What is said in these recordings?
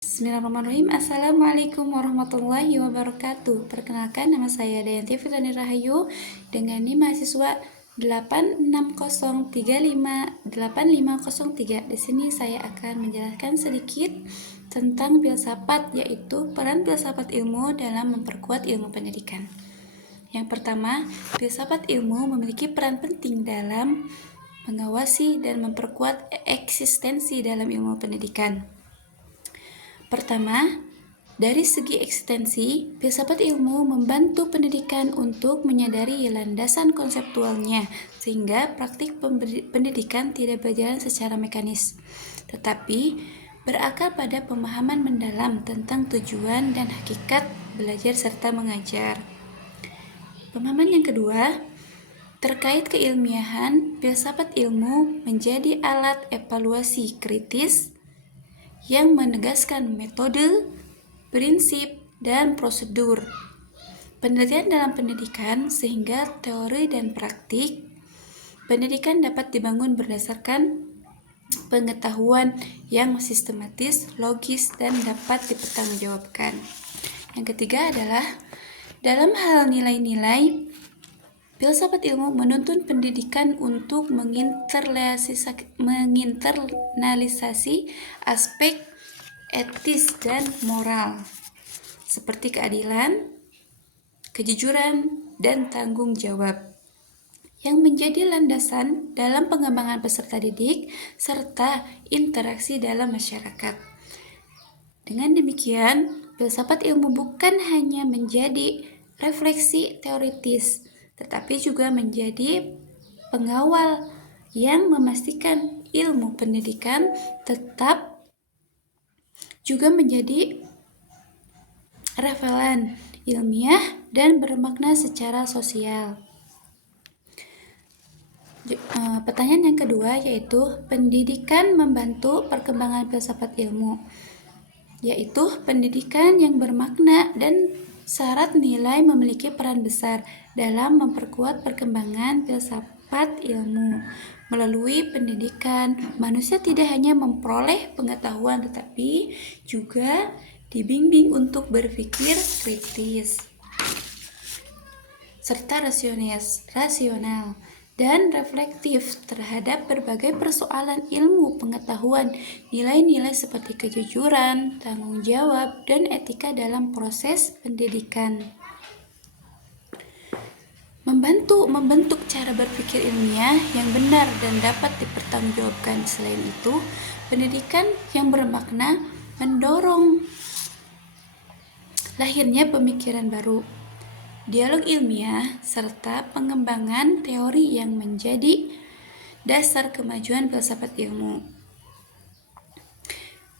Bismillahirrahmanirrahim. Assalamualaikum warahmatullahi wabarakatuh. Perkenalkan, nama saya Dayanti Fitrani Rahayu dengan NIM mahasiswa 860358503. Di sini saya akan menjelaskan sedikit tentang filsafat, yaitu peran filsafat ilmu dalam memperkuat ilmu pendidikan. Yang pertama, filsafat ilmu memiliki peran penting dalam mengawasi dan memperkuat eksistensi dalam ilmu pendidikan. Pertama, dari segi eksistensi, filsafat ilmu membantu pendidikan untuk menyadari landasan konseptualnya, sehingga praktik pendidikan tidak berjalan secara mekanis, tetapi berakar pada pemahaman mendalam tentang tujuan dan hakikat belajar serta mengajar. Pemahaman yang kedua, terkait keilmiahan, filsafat ilmu menjadi alat evaluasi kritis yang menegaskan metode, prinsip, dan prosedur penelitian dalam pendidikan, sehingga teori dan praktik pendidikan dapat dibangun berdasarkan pengetahuan yang sistematis, logis, dan dapat dipertanggungjawabkan. Yang ketiga adalah dalam hal nilai-nilai, filsafat ilmu menuntun pendidikan untuk menginternalisasi aspek etis dan moral, seperti keadilan, kejujuran, dan tanggung jawab, yang menjadi landasan dalam pengembangan peserta didik serta interaksi dalam masyarakat. Dengan demikian, filsafat ilmu bukan hanya menjadi refleksi teoritis, tetapi juga menjadi pengawal yang memastikan ilmu pendidikan tetap juga menjadi relevan, ilmiah, dan bermakna secara sosial. Pertanyaan yang kedua yaitu pendidikan membantu perkembangan filsafat ilmu, yaitu pendidikan yang bermakna dan syarat nilai memiliki peran besar dalam memperkuat perkembangan filsafat ilmu. Melalui pendidikan, manusia tidak hanya memperoleh pengetahuan tetapi juga dibimbing untuk berpikir kritis serta rasional dan reflektif terhadap berbagai persoalan ilmu pengetahuan. Nilai-nilai seperti kejujuran, tanggung jawab, dan etika dalam proses pendidikan membantu membentuk cara berpikir ilmiah yang benar dan dapat dipertanggungjawabkan. Selain itu, pendidikan yang bermakna mendorong lahirnya pemikiran baru, dialog ilmiah, serta pengembangan teori yang menjadi dasar kemajuan filsafat ilmu.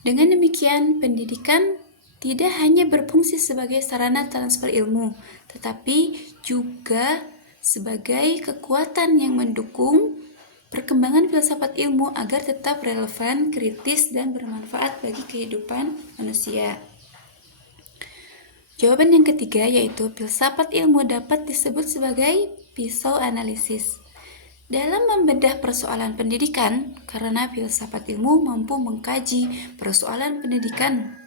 Dengan demikian, pendidikan tidak hanya berfungsi sebagai sarana transfer ilmu, tetapi juga sebagai kekuatan yang mendukung perkembangan filsafat ilmu agar tetap relevan, kritis, dan bermanfaat bagi kehidupan manusia. Jawaban yang ketiga yaitu filsafat ilmu dapat disebut sebagai pisau analisis dalam membedah persoalan pendidikan, karena filsafat ilmu mampu mengkaji persoalan pendidikan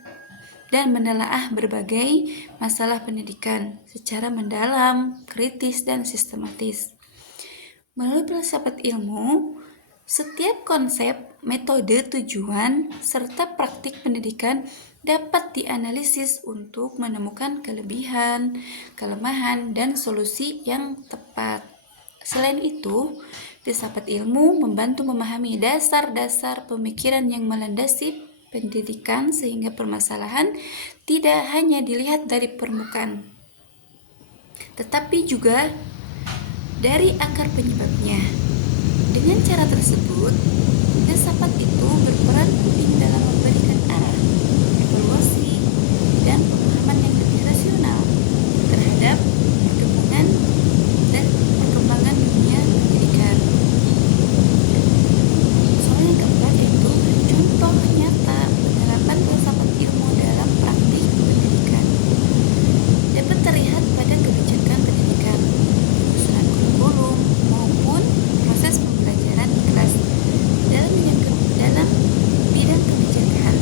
dan menelaah berbagai masalah pendidikan secara mendalam, kritis, dan sistematis. Melalui filsafat ilmu, setiap konsep, metode, tujuan, serta praktik pendidikan dapat dianalisis untuk menemukan kelebihan, kelemahan, dan solusi yang tepat. Selain itu, filsafat ilmu membantu memahami dasar-dasar pemikiran yang melandasi pendidikan, sehingga permasalahan tidak hanya dilihat dari permukaan, tetapi juga dari akar penyebabnya. Dengan cara tersebut, filsafat itu berperan penting dalam memberikan arah, evaluasi, dan pemahaman yang lebih rasional terhadap perkembangan dunia pendidikan. Soal yang keempat yaitu contoh nyata penerapan filsafat ilmu dalam praktik pendidikan dapat terlihat pada kebijakan pendidikan, penyusunan kurikulum, maupun proses pembelajaran di kelas. Dalam bidang kebijakan,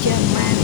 zaman